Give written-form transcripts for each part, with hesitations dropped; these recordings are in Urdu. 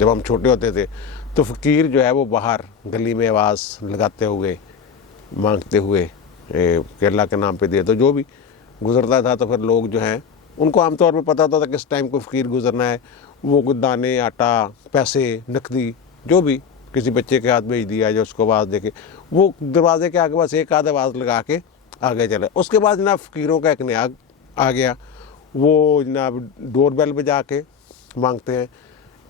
جب ہم چھوٹے ہوتے تھے تو فقیر جو ہے وہ باہر گلی میں آواز لگاتے ہوئے مانگتے ہوئے کہ اللہ کے نام پہ دے تو جو بھی گزرتا تھا، تو پھر لوگ جو ہیں ان کو عام طور پہ پتہ ہوتا تھا کس ٹائم کو فقیر گزرنا ہے، وہ کچھ دانے، آٹا، پیسے، نقدی جو بھی کسی بچے کے ہاتھ بھیج دیا جو اس کو آواز دے کے، وہ دروازے کے آگے بس ایک آدھ آواز لگا کے آگے چلے۔ اس کے بعد جناب فقیروں کا ایک نیا آ گیا، وہ جناب ڈور بیل بجا کے مانگتے ہیں۔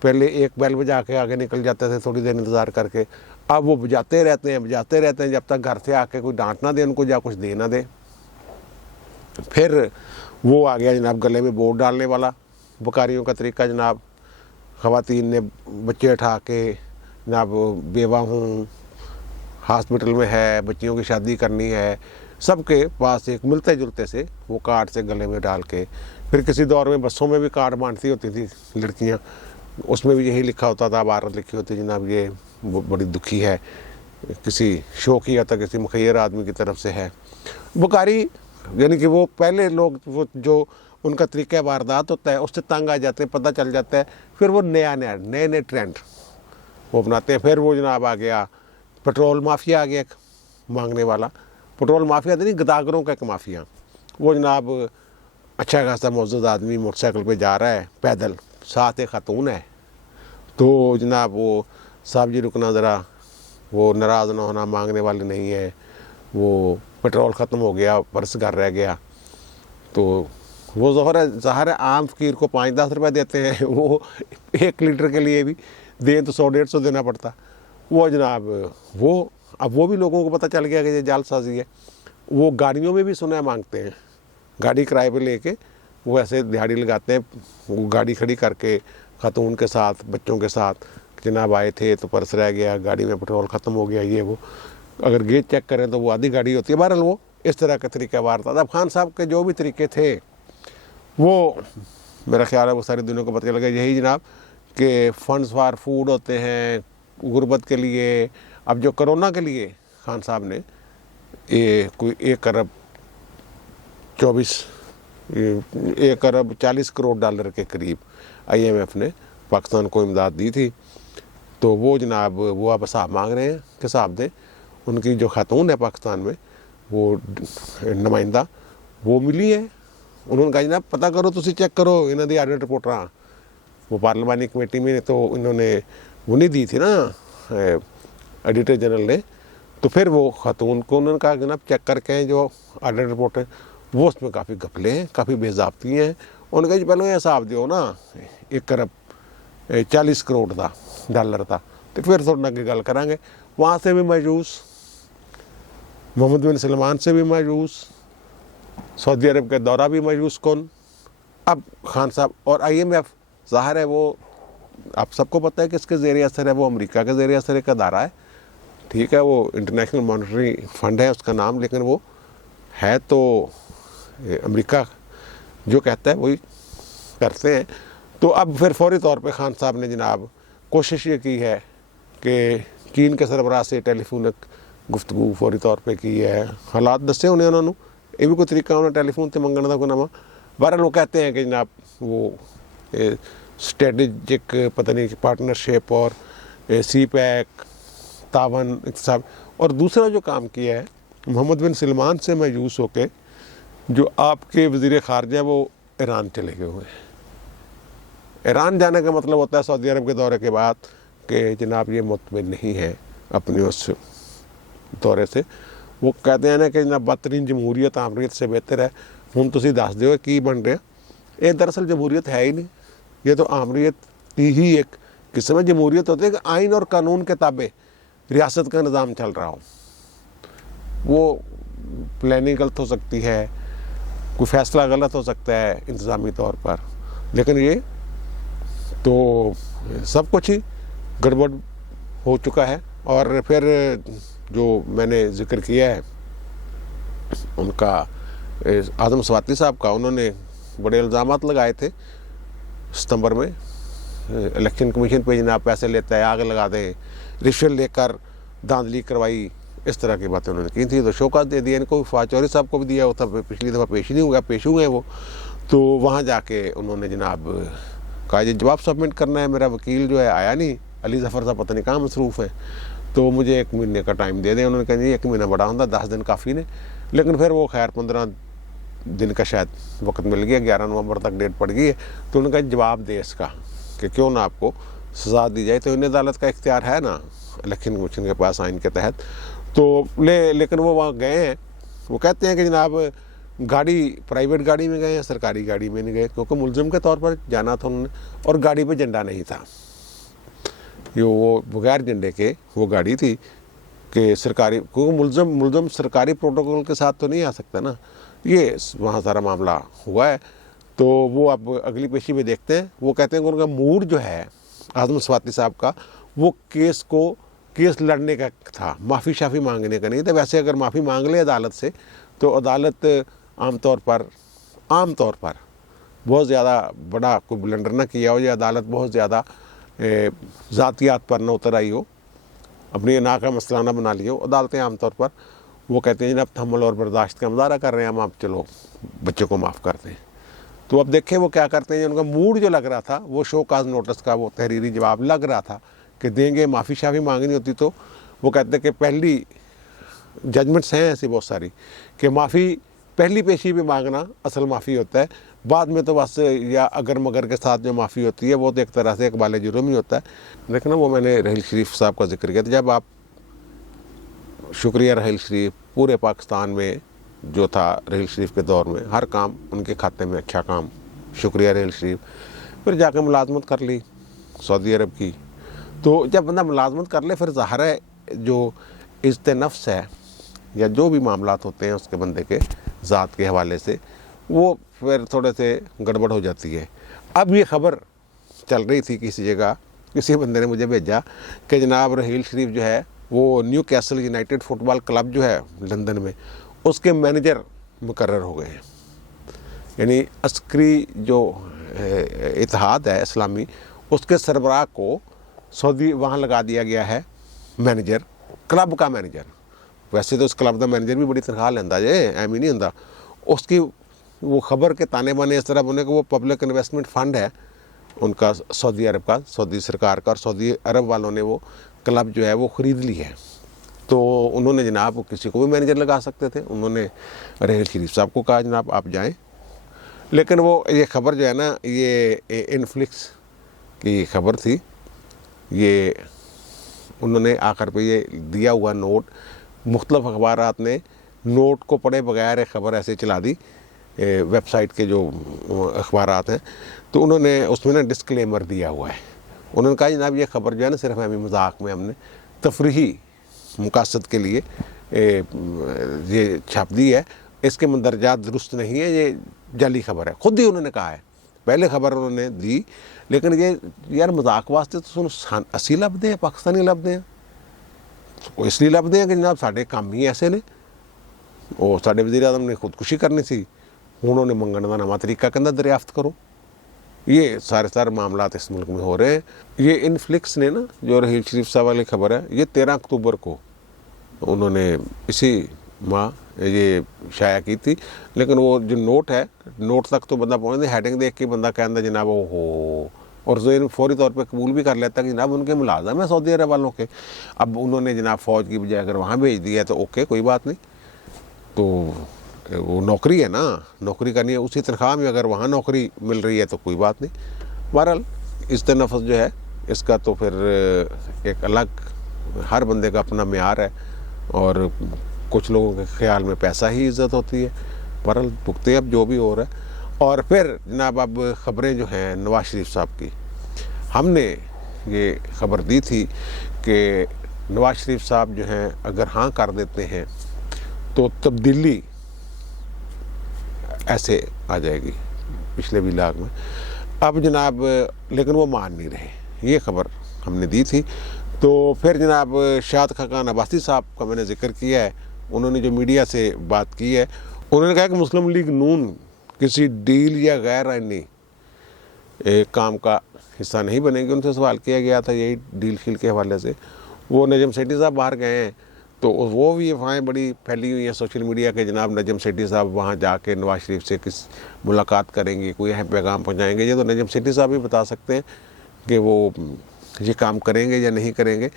پہلے ایک بیل بجا کے آگے نکل جاتے تھے تھوڑی دیر انتظار کر کے، اب وہ بجاتے رہتے ہیں جب تک گھر سے آ کے کوئی ڈانٹ نہ دے ان کو یا کچھ دے نہ دے۔ پھر وہ آ گیا جناب گلے میں بورڈ ڈالنے والا بکاریوں کا طریقہ جناب، خواتین نے بچے اٹھا کے جناب بیوہ ہوں، ہاسپٹل میں ہے، بچیوں کی شادی کرنی ہے، سب کے پاس ایک ملتے جلتے سے وہ کارڈ سے گلے میں ڈال کے، پھر کسی دور میں بسوں میں بھی کارڈ بانٹتی ہوتی تھی لڑکیاں، اس میں بھی یہی لکھا ہوتا تھا، عبارت لکھی ہوتی جناب یہ بڑی دکھی ہے، کسی شوقی یا کسی مخیر آدمی کی طرف سے ہے۔ بکاری یعنی کہ وہ پہلے لوگ وہ جو ان کا طریقہ واردات ہوتا ہے اس سے تنگ آ جاتے ہیں، پتہ چل جاتا ہے، پھر وہ نئے ٹرینڈ وہ بناتے ہیں۔ پھر وہ جناب آ گیا پٹرول مافیا، آ گیا ایک مانگنے والا، پٹرول مافیا نہیں گداگروں کا ایک مافیا، وہ جناب اچھا خاصا معزز آدمی موٹر سائیکل پہ جا رہا ہے پیدل، ساتھ ایک خاتون ہے، تو جناب وہ صاحب جی رکنا ذرا، وہ ناراض نہ ہونا، مانگنے والے نہیں ہیں، وہ پٹرول ختم ہو گیا، پرس گھر رہ گیا، تو وہ ظاہر ہے عام فقیر کو 5-10 روپے دیتے ہیں، وہ 1 لیٹر کے لیے بھی دیں تو 100-150 دینا پڑتا۔ وہ جناب اب وہ بھی لوگوں کو پتہ چل گیا کہ یہ جعل سازی ہے، وہ گاڑیوں میں بھی سنا مانگتے ہیں، گاڑی کرائے پہ لے کے وہ ایسے دہاڑی لگاتے ہیں، وہ گاڑی کھڑی کر کے خاتون کے ساتھ بچوں کے ساتھ، جناب آئے تھے تو پرس رہ گیا، گاڑی میں پٹرول ختم ہو گیا، یہ وہ اگر گیج چیک کریں تو وہ آدھی گاڑی ہوتی ہے۔ بہرحال وہ اس طرح کا طریقہ وارتا تھا۔ اب خان صاحب کے جو بھی طریقے تھے وہ میرا خیال ہے وہ ساری دنیا کو پتہ چل گیا، یہی جناب کہ فنڈز فار فوڈ ہوتے ہیں غربت کے لیے۔ اب جو کرونا کے لیے خان صاحب نے کوئی 1 ارب 40 کروڑ ڈالر کے قریب IMF نے پاکستان کو امداد دی تھی، تو وہ جناب وہ اب حساب مانگ رہے ہیں کہ صاحب دیں۔ ان کی جو خاتون ہے پاکستان میں وہ نمائندہ وہ ملی ہے، انہوں نے کہا جناب پتہ کرو، تسی چیک کرو انہوں دی آڈٹ رپورٹ رہا، وہ پارلیمانی کمیٹی میں تو انہوں نے وہ نہیں دی تھی نا ایڈیٹر جنرل نے، تو پھر وہ خاتون کو انہوں نے کہا جناب چیک کر کے جو آڈٹ رپورٹ ہے وہ اس میں کافی گھپلے ہیں، کافی بے ضابطگی ہیں۔ انہوں نے کہا جی پہلے یہ حساب دیو نا، 1 ارب 40 کروڑ تھا ڈالر تھا، تو پھر تھوڑا اگے گل کریں گے۔ وہاں سے بھی مایوس، محمد بن سلمان سے بھی مایوس، سعودی عرب کا دورہ بھی مایوس کن۔ اب خان صاحب اور IMF ظاہر ہے وہ آپ سب کو پتہ ہے کہ اس کے زیر اثر ہے، وہ امریکہ کے زیر اثر کا ادارہ ہے، ٹھیک ہے، وہ انٹرنیشنل مانیٹری فنڈ ہے اس کا نام، لیکن وہ ہے تو امریکہ جو کہتا ہے وہی کرتے ہیں۔ تو اب پھر فوری طور پہ خان صاحب نے جناب کوشش یہ کی ہے کہ چین کے سربراہ سے ٹیلی فونک گفتگو فوری طور پہ کی ہے، حالات دسے انہوں نے، یہ بھی کوئی طریقہ انہوں نے ٹیلی فون تے منگنے کا کوئی نواں۔ بہرحال وہ کہتے ہیں کہ جناب وہ اسٹریٹجک پتہ نہیں پارٹنرشپ اور سی پیک تعاون اقتصاد، اور دوسرا جو کام کیا ہے محمد بن سلمان سے مایوس ہو کے جو آپ کے وزیر خارجہ وہ ایران چلے گئے ہوئے ہیں۔ ایران جانے کا مطلب ہوتا ہے سعودی عرب کے دورے کے بعد کہ جناب یہ مطمئن نہیں ہے اپنے اس دورے سے، وہ کہتے ہیں نا کہ جناب بدترین جمہوریت آمریت سے بہتر ہے، ہوں تسی دس دیو کی بن رہا، یہ دراصل جمہوریت ہے ہی نہیں، یہ تو آمریت کی ہی ایک قسم ہے۔ جمہوریت ہوتی ہے کہ آئین اور قانون کے تابع ریاست کا نظام چل رہا ہو، وہ پلاننگ غلط ہو سکتی ہے، کوئی فیصلہ غلط ہو سکتا ہے انتظامی طور پر، لیکن یہ تو سب کچھ ہی گڑبڑ ہو چکا ہے۔ اور پھر جو میں نے ذکر کیا ہے ان کا اعظم سواتی صاحب کا، انہوں نے بڑے الزامات لگائے تھے ستمبر میں، الیکشن کمیشن پہ جناب پیسے لیتا ہے، آگ لگا دیں، رشوت لے کر دھاندلی کروائی، اس طرح کی باتیں انہوں نے کی تھی، تو شوکات دے دیا ان کو، فواد چوہدری صاحب کو بھی دیا، وہ تھا پچھلی دفعہ پیش نہیں ہوا، پیش ہوئے ہیں وہ، تو وہاں جا کے انہوں نے جناب کہا یہ جواب سبمٹ کرنا ہے، میرا وکیل جو ہے آیا نہیں، علی ظفر صاحب پتہ نہیں کہاں مصروف ہیں، تو مجھے 1 مہینے کا ٹائم دے دیں۔ انہوں نے کہا جی 1 مہینہ بڑا ہوتا، 10 دن کافی نے، لیکن پھر وہ خیر 15 دن کا شاید وقت مل گیا، 11 نومبر تک ڈیٹ پڑ گئی ہے، تو انہوں نے کہا جواب دے اس کا کہ کیوں نہ آپ کو سزا دی جائے، تو انہیں عدالت کا اختیار ہے نا الیکشن کمیشن کے پاس آئین کے تحت، تو لیکن وہ وہاں گئے ہیں، وہ کہتے ہیں کہ جناب گاڑی پرائیویٹ گاڑی میں گئے ہیں، سرکاری گاڑی میں نہیں گئے، کیونکہ ملزم کے طور پر جانا تھا انہوں نے، اور گاڑی پہ جھنڈا نہیں تھا، یہ وہ بغیر جھنڈے کے وہ گاڑی تھی کہ سرکاری، کیونکہ ملزم سرکاری پروٹوکول کے ساتھ تو نہیں آ سکتا نا، یہ وہاں سارا معاملہ ہوا ہے۔ تو وہ اب اگلی پیشی میں دیکھتے ہیں، وہ کہتے ہیں کہ ان کا موڈ جو ہے اعظم سواتی صاحب کا، وہ کیس لڑنے کا تھا، معافی شافی مانگنے کا نہیں تھا۔ ویسے اگر معافی مانگ لے عدالت سے تو عدالت عام طور پر بہت زیادہ بڑا کوئی بلنڈر نہ کیا ہو، یا عدالت بہت زیادہ ذاتیات پر نہ اتر آئی ہو، اپنی انا کا مسئلہ نہ بنا لیا ہو، عدالتیں عام طور پر وہ کہتے ہیں جناب تحمل اور برداشت کا مظاہرہ کر رہے ہیں ہم، آپ چلو بچے کو معاف کر دیں۔ تو اب دیکھیں وہ کیا کرتے ہیں، ان کا موڈ جو لگ رہا تھا وہ شو کاز نوٹس کا وہ تحریری جواب لگ رہا تھا کہ دیں گے، معافی شافی مانگنی ہوتی تو وہ کہتے ہیں کہ پہلی ججمنٹس ہیں ایسی بہت ساری کہ معافی پہلی پیشی میں مانگنا اصل معافی ہوتا ہے، بعد میں تو بس یا اگر مگر کے ساتھ جو معافی ہوتی ہے وہ تو ایک طرح سے اقبال جرم ہی ہوتا ہے۔ لیکن وہ میں نے رحیل شریف صاحب کا ذکر کیا تھا، جب آپ شکریہ رحیل شریف، پورے پاکستان میں جو تھا رحیل شریف کے دور میں ہر کام ان کے کھاتے میں، اچھا کام، شکریہ رحیل شریف، پھر جا کے ملازمت کر لی سعودی عرب کی، تو جب بندہ ملازمت کر لے پھر ظاہر ہے جو عزت نفس ہے یا جو بھی معاملات ہوتے ہیں اس کے بندے کے ذات کے حوالے سے وہ پھر تھوڑے سے گڑبڑ ہو جاتی ہے۔ اب یہ خبر چل رہی تھی کسی جگہ، کسی بندے نے مجھے بھیجا کہ جناب رحیل شریف جو ہے وہ نیو کیسل یونائٹڈ فٹ بال کلب جو ہے لندن میں، اس کے مینیجر مقرر ہو گئے ہیں، یعنی عسکری جو اتحاد ہے اسلامی اس کے سربراہ کو سعودی وہاں لگا دیا گیا ہے مینیجر، کلب کا مینیجر۔ ویسے تو اس کلب کا مینیجر بھی بڑی تنخواہ لینا جائے، ایم ہی نہیں ہوتا اس کی، وہ خبر کے تانے بانے اس طرح بنے کہ وہ پبلک انویسٹمنٹ فنڈ ہے ان کا سعودی عرب کا، سعودی سرکار کا، اور سعودی عرب والوں نے وہ کلب جو ہے وہ خرید لی ہے، تو انہوں نے جناب کسی کو بھی مینیجر لگا سکتے تھے، انہوں نے رحیل شریف صاحب کو کہا جناب آپ جائیں، لیکن وہ یہ خبر جو ہے نا یہ انفلکس کی خبر تھی، یہ انہوں نے آخر پہ یہ دیا ہوا نوٹ، مختلف اخبارات نے نوٹ کو پڑھے بغیر ایک خبر ایسے چلا دی، ویب سائٹ کے جو اخبارات ہیں، تو انہوں نے اس میں نا ڈسکلیمر دیا ہوا ہے، انہوں نے کہا جناب یہ خبر جو ہے نا صرف ہمیں مذاق میں ہم نے تفریحی مقاصد کے لیے یہ چھاپ دی ہے، اس کے مندرجات درست نہیں ہے، یہ جعلی خبر ہے، خود ہی انہوں نے کہا ہے، پہلے خبر انہوں نے دی، لیکن یہ یار مذاق واسطے تو سنو اسی لفظ ہیں، پاکستانی لفظ ہیں، اس لیے لفظ ہیں کہ جناب ساڈے کام ہی ایسے نے، وہ ساڈے وزیر اعظم نے خودکشی کرنی سی، انہوں نے منگن کا نواں طریقہ کہنا دریافت کرو، یہ سارے معاملات اس ملک میں ہو رہے ہیں۔ یہ انفلکس نے نا جو رحیل شریف صاحب والی خبر ہے یہ 13 اکتوبر کو انہوں نے اسی ماہ یہ شائع کی تھی، لیکن وہ جو نوٹ ہے، نوٹ تک تو بندہ پہنچ دے، ہیڈنگ دیکھ کے بندہ کہنا جناب وہ ہو، اور فوری طور پہ قبول بھی کر لیتا کہ جناب ان کے ملازم ہیں سعودی عرب والوں کے، اب انہوں نے جناب فوج کی بجائے اگر وہاں بھیج دیا ہے تو اوکے کوئی بات نہیں، تو وہ نوکری ہے نا، نوکری کرنی ہے، اسی تنخواہ میں اگر وہاں نوکری مل رہی ہے تو کوئی بات نہیں۔ بہرحال عزت نفس جو ہے اس کا تو پھر ایک الگ، ہر بندے کا اپنا معیار ہے، اور کچھ لوگوں کے خیال میں پیسہ ہی عزت ہوتی ہے، بہرحال بھگتے اب جو بھی ہو رہا ہے۔ اور پھر جناب اب خبریں جو ہیں نواز شریف صاحب کی، ہم نے یہ خبر دی تھی کہ نواز شریف صاحب جو ہیں اگر ہاں کر دیتے ہیں تو تبدیلی ایسے آ جائے گی پچھلے ولاگ میں، اب جناب لیکن وہ مان نہیں رہے، یہ خبر ہم نے دی تھی۔ تو پھر جناب شاد خاقان عباسی صاحب کا میں نے ذکر کیا ہے، انہوں نے جو میڈیا سے بات کی ہے، انہوں نے کہا کہ مسلم لیگ نون کسی ڈیل یا غیر آئینی کام کا حصہ نہیں بنے گی، ان سے سوال کیا گیا تھا یہی ڈیل شیل کے حوالے سے، وہ نجم سیٹھی صاحب باہر گئے ہیں تو وہ بھی افواہیں بڑی پھیلی ہوئی ہیں سوشل میڈیا کے، جناب نجم سیٹھی صاحب وہاں جا کے نواز شریف سے ملاقات کریں گے، کوئی اہم پیغام پہنچائیں گے. یہ تو نجم سیٹھی صاحب ہی بتا سکتے ہیں کہ وہ یہ کام کریں گے یا نہیں کریں گے.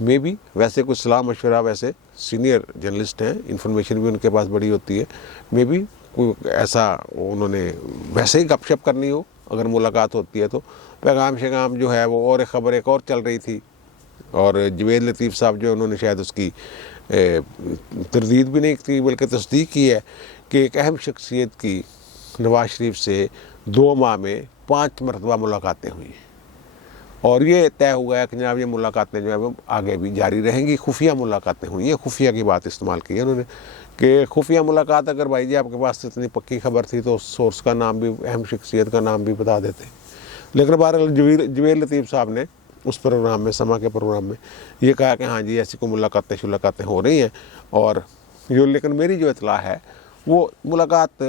میں بھی ویسے کوئی صلاح مشورہ، ویسے سینئر جرنلسٹ ہیں، انفارمیشن بھی ان کے پاس بڑی ہوتی ہے، میں بھی کوئی ایسا انہوں نے ویسے ہی گپ شپ کرنی ہو اگر ملاقات ہوتی ہے تو پیغام شیغام جو ہے وہ اور ایک خبر ایک اور چل رہی تھی، اور جوید لطیف صاحب جو انہوں نے شاید اس کی تردید بھی نہیں کی بلکہ تصدیق کی ہے کہ ایک اہم شخصیت کی نواز شریف سے 2 ماہ میں 5 مرتبہ ملاقاتیں ہوئی ہیں، اور یہ طے ہوا ہے کہ جناب یہ ملاقاتیں جو ہے وہ آگے بھی جاری رہیں گی. خفیہ ملاقاتیں ہوئی ہیں، خفیہ کی بات استعمال کی ہے انہوں نے کہ خفیہ ملاقات. اگر بھائی جی آپ کے پاس اتنی پکی خبر تھی تو سورس کا نام بھی، اہم شخصیت کا نام بھی بتا دیتے. لیکن بہرحال جوید لطیف صاحب نے اس پروگرام میں، سما کے پروگرام میں یہ کہا کہ ہاں جی ایسی کوئی ملاقاتیں ہو رہی ہیں. اور لیکن میری جو اطلاع ہے وہ ملاقات،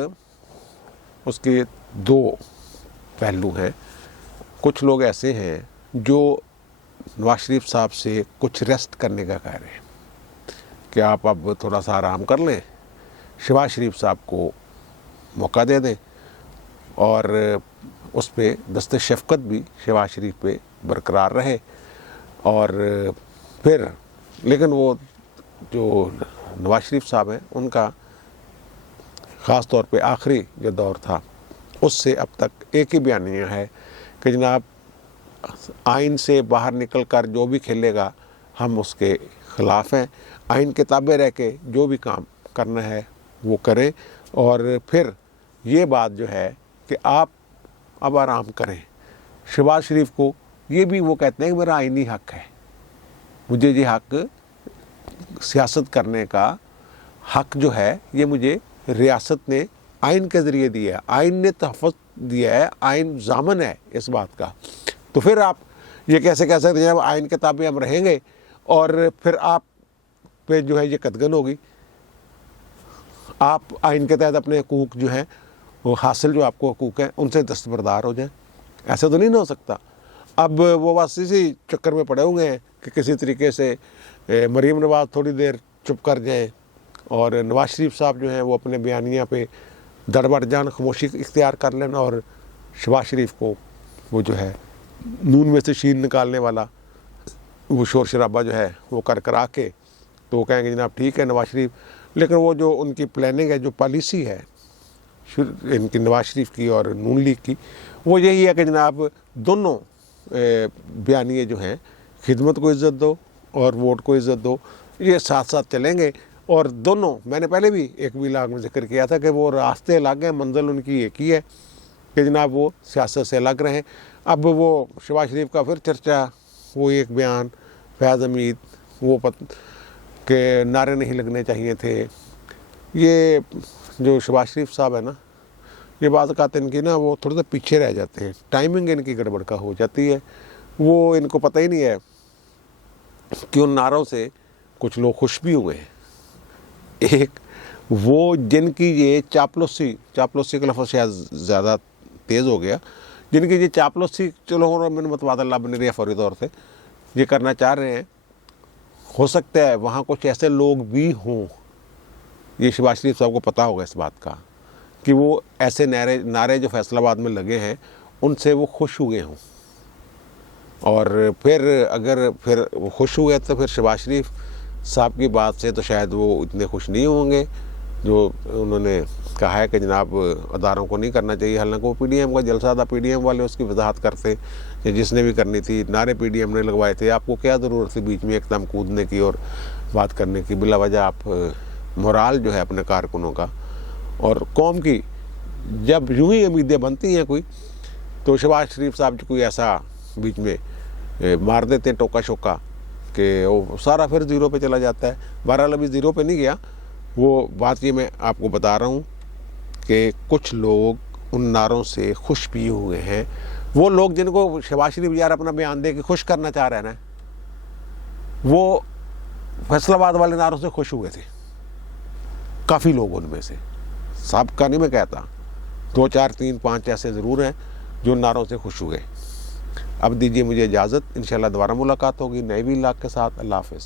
اس کے 2 پہلو ہیں. کچھ لوگ ایسے ہیں جو نواز شریف صاحب سے کچھ ریسٹ کرنے کا کہہ رہے ہیں کہ آپ اب تھوڑا سا آرام کر لیں، شہباز شریف صاحب کو موقع دے دیں، اور اس پہ دست شفقت بھی شہباز شریف پہ برقرار رہے. اور پھر لیکن وہ جو نواز شریف صاحب ہیں ان کا خاص طور پہ آخری جو دور تھا اس سے اب تک ایک ہی بیانیہ ہے کہ جناب آئین سے باہر نکل کر جو بھی کھیلے گا ہم اس کے خلاف ہیں. آئین کے تابع رہ کے جو بھی کام کرنا ہے وہ کریں، اور پھر یہ بات جو ہے کہ آپ اب آرام کریں. شہباز شریف کو یہ بھی وہ کہتے ہیں کہ میرا آئینی حق ہے، مجھے یہ حق سیاست کرنے کا حق جو ہے یہ مجھے ریاست نے آئین کے ذریعے دیا ہے، آئین نے تحفظ دیا ہے، آئین ضامن ہے اس بات کا. تو پھر آپ یہ کیسے کہہ سکتے ہیں آئین کے تابع ہم رہیں گے اور پھر آپ پہ جو ہے یہ قدغن ہوگی، آپ آئین کے تحت اپنے حقوق جو ہیں وہ حاصل جو آپ کو حقوق ہیں ان سے دستبردار ہو جائیں. ایسا تو نہیں نہ ہو سکتا. اب وہ بس اسی چکر میں پڑے ہوئے ہیں کہ کسی طریقے سے مریم نواز تھوڑی دیر چپ کر جائیں اور نواز شریف صاحب جو ہیں وہ اپنے بیانیہ پہ دڑبڑ جان خاموشی اختیار کر لینا، اور شہباز شریف کو وہ جو ہے نون میں سے شین نکالنے والا وہ شور شرابہ جو ہے وہ کرا کے تو وہ کہیں گے جناب ٹھیک ہے نواز شریف. لیکن وہ جو ان کی پلاننگ ہے، جو پالیسی ہے ان کی نواز شریف کی اور نون لیگ کی، وہ یہی ہے کہ جناب دونوں بیانیے جو ہیں خدمت کو عزت دو اور ووٹ کو عزت دو، یہ ساتھ ساتھ چلیں گے. اور دونوں، میں نے پہلے بھی ایک ویلاگ میں ذکر کیا تھا کہ وہ راستے الگ ہیں، منزل ان کی ایک ہی ہے کہ جناب وہ سیاست سے الگ رہیں. اب وہ شہباز شریف کا پھر چرچا، وہ ایک بیان فیاض حمید وہ کہ نعرے نہیں لگنے چاہیے تھے. یہ جو شہباز شریف صاحب ہے نا، یہ بعض اوقات ان کی نا وہ تھوڑا سا پیچھے رہ جاتے ہیں، ٹائمنگ ان کی گڑبڑ کا ہو جاتی ہے. وہ ان کو پتہ ہی نہیں ہے کہ ان نعروں سے کچھ لوگ خوش بھی ہوئے ہیں. ایک وہ جن کی یہ چاپلوسی کا لفظ شاید زیادہ تیز ہو گیا، جن کی یہ چاپلوسی چلو میں متبادل بن رہی ہے فوری طور سے یہ کرنا چاہ رہے ہیں، ہو سکتا ہے وہاں کچھ ایسے لوگ بھی ہوں، یہ شہباز شریف صاحب کو پتہ ہوگا اس بات کا کہ وہ ایسے نعرے جو فیصل آباد میں لگے ہیں ان سے وہ خوش ہوئے ہوں. اور پھر اگر پھر وہ خوش ہوئے تو پھر شہباز شریف صاحب کی بات سے تو شاید وہ اتنے خوش نہیں ہوں گے جو انہوں نے کہا ہے کہ جناب اداروں کو نہیں کرنا چاہیے. حالانکہ وہ پی ڈی ایم کا جلسہ تھا، پی ڈی ایم والے اس کی وضاحت کرتے کہ جس نے بھی کرنی تھی، نعرے پی ڈی ایم نے لگوائے تھے، آپ کو کیا ضرورت تھی بیچ میں ایک دم کودنے کی اور بات کرنے کی، بلا وجہ آپ مورال جو ہے اپنے کارکنوں کا اور قوم کی جب یوں ہی امیدیں بنتی ہیں کوئی تو شہباز شریف صاحب جو کوئی ایسا بیچ میں مار دیتے ہیں ٹوکا شوکا کہ وہ سارا پھر زیرو پہ چلا جاتا ہے. بہرحال ابھی زیرو پہ نہیں گیا، وہ بات یہ میں آپ کو بتا رہا ہوں کہ کچھ لوگ ان نعروں سے خوش بھی ہوئے ہیں. وہ لوگ جن کو شہباز شریف یار اپنا بیان دے کے خوش کرنا چاہ رہے ہیں نا، وہ فیصل آباد والے نعروں سے خوش ہوئے تھے کافی لوگ. ان میں سے سب کا نہیں میں کہتا، 2 4 3 5 ایسے ضرور ہیں جو نعروں سے خوش ہوئے. اب دیجیے مجھے اجازت، انشاءاللہ دوبارہ ملاقات ہوگی نئے ویلاگ کے ساتھ. اللہ حافظ.